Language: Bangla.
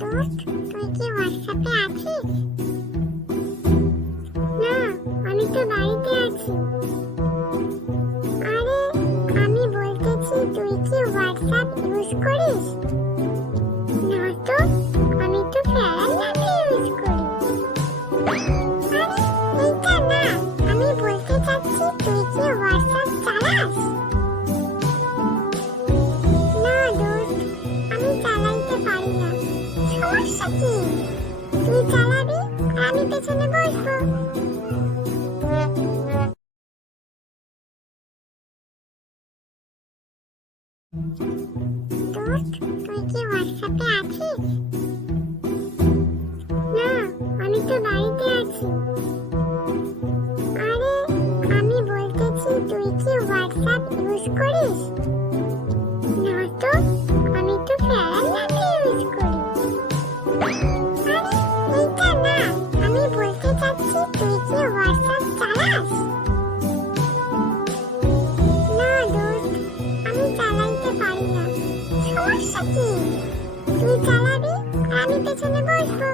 দোস্ত, তুই কি হোয়াটসঅ্যাপে আছিস? না, আমি তো বাড়িতে আছি। আরে, আমি বলতেছি তুই কি হোয়াটসঅ্যাপ ইউজ করিস? না তো, আমি তো ফেয়ার লাভলি ইউজ করি। আরে, এইটা না, আমি বলতে চাচ্ছি তুই কি হোয়াটসঅ্যাপ চালাস? না দোস্ত, আমি চালাইতে পারি না। সমস্যা কি? তুই চালাবি আর আমি পেছনে বসবো। দোস্ত, তুই কি হোয়াটসঅ্যাপে আছিস? না, আমি তো বাড়িতে আছি। আরে, আমি বলতেছি তুই কি হোয়াটসঅ্যাপ ইউজ করিস? না তো, আমি তো ফেয়ার লাভলি ইউজ করি। আরে, এইটা না, আমি বলতে চাচ্ছি তুই কি হোয়াটসঅ্যাপ চালাস? না দোস্ত, আমি চালাইতে পারি না। সমস্যা কি? তুই চালাবি আর আমি পেছনে বসবো।